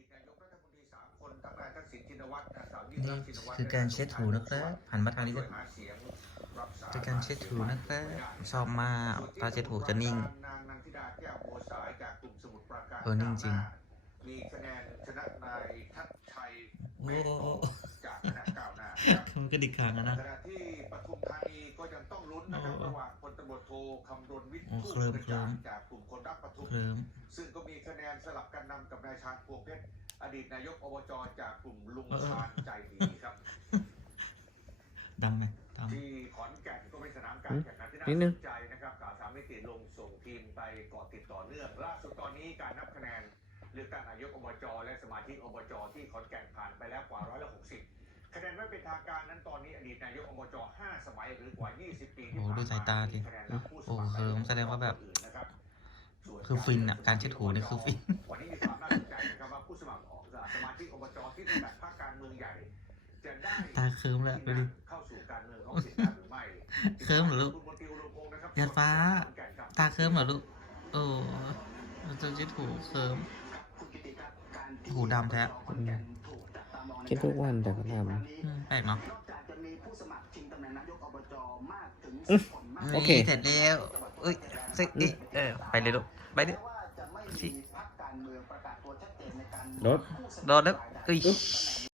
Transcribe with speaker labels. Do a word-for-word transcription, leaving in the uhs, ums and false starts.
Speaker 1: นี่คือการเช็ดถูนะครับหันมาทางนี้ครับคือการเช็ดถูนะครับชอบมากถ้าเช็ดถูจะนิ่งเออนิ่งจริงมีคะแนนชนะนายทัศชัยโอ้จากคณะก้าวหน้ามันก็ดิคางนะขณะที่ปทุมธานีก็ยังต้องลุ้นนะครับระหว่างพลตำรวจโทคำรณวิทย์ผู้กระจ่างจากกลุ่มคนรักปทุมซึ่งก็มีคะแนนสลับกันนำกับนายชาญพวงเพชรอดีตนายกอบจจากกลุ่มลุงชาญใจดีครับดังไหมที่ขอนแก่นก็เป็นสนามการแข่งขันที่น่าสนใจนะครับกล่าวสามมิติลงส่งทีมไปเกาะติดต่อเนื่องล่าสุดตอนนี้การนับคะแนนเลือกตั้งนายกอบจและสมาชิกอบจที่ขอนแก่นผ่านไปแล้วกว่าร้อยละหกสิบคะแนนไม่เป็นทางการนั้นตอนนี้อดีตนายกอบจห้าสมัยหรือกว่ายี่สิบปีที่ผ่านมาดูสายตาดิโอ้โหแสดงว่าแบบคือฟินอ่ะการเช็ดหูนี่คือฟินวันนี้มีความน่าสนใจนะครับว่าผู้สมัครสมาชิกอบจที่เป็นแบบพรรคการเมืองใหญ่จะได้ตาเคิร์มแล้วดูดิเข้าสู่การเมืองท้องถิ่นหรือไม่เคิร์มเหรอลูกยาฟ้าตาเคิร์มเหรอลูกโอ้จะเช็ดหูเคิร์มหูดำแท้
Speaker 2: คิดทุกวันแต่ก็ท
Speaker 1: ำแปลกเนาะโอเคเสร็จแล้วเอ้ยสิเออไปเลยลูกไปดิสิ
Speaker 2: รถ
Speaker 1: รอแล้วเอ้ย